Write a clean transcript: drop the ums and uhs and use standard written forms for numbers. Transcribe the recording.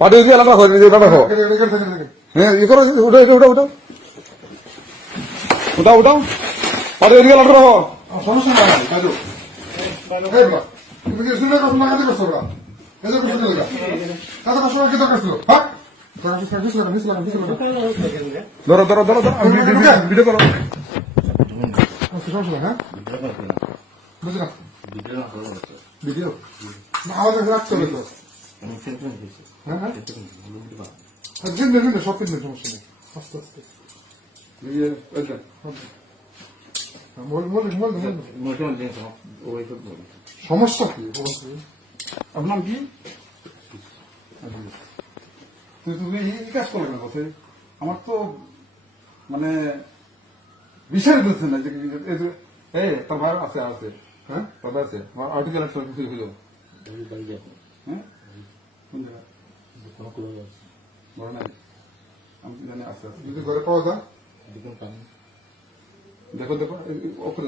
পাঠিয়ে দিয়ে আলাদা করে দিয়ে রাখো। হ্যাঁ ই করো, উঠাও উঠাও উঠাও উঠাও উঠাও, পাঠিয়ে দিয়ে আলাদা রাখো। সমস্যা নাই কাজু তুমি কি শুনে কথা লাগাতে করছো ওরা এই যে করছো না কাজা কষ্ট কি দরকার ছিল হ্যাঁ ধরো ধরো ধরো ধরো, ভিডিও করো। সমস্যা হ্যাঁ বুঝলাম ভিডিও না আমাদের রাখতে হবে তো হ্যাঁ হ্যাঁ জিন্দে জিন্দে সব কিনবে সমস্যা নেই আস্তে আস্তে সমস্যা কি আপনার কি তুমি এই কাজ করবে না কথা, আমার তো মানে বিষয় বুঝছে না যে তার ভাই আছে আছে হ্যাঁ তবে আছে আমার আর্টিকেল একটা কিছু হলো হ্যাঁ কোন জায়গা বড় নাই আমি জানি আছে আছে যদি ঘরে পাওয়া যায় দেখো দেখো ওপরে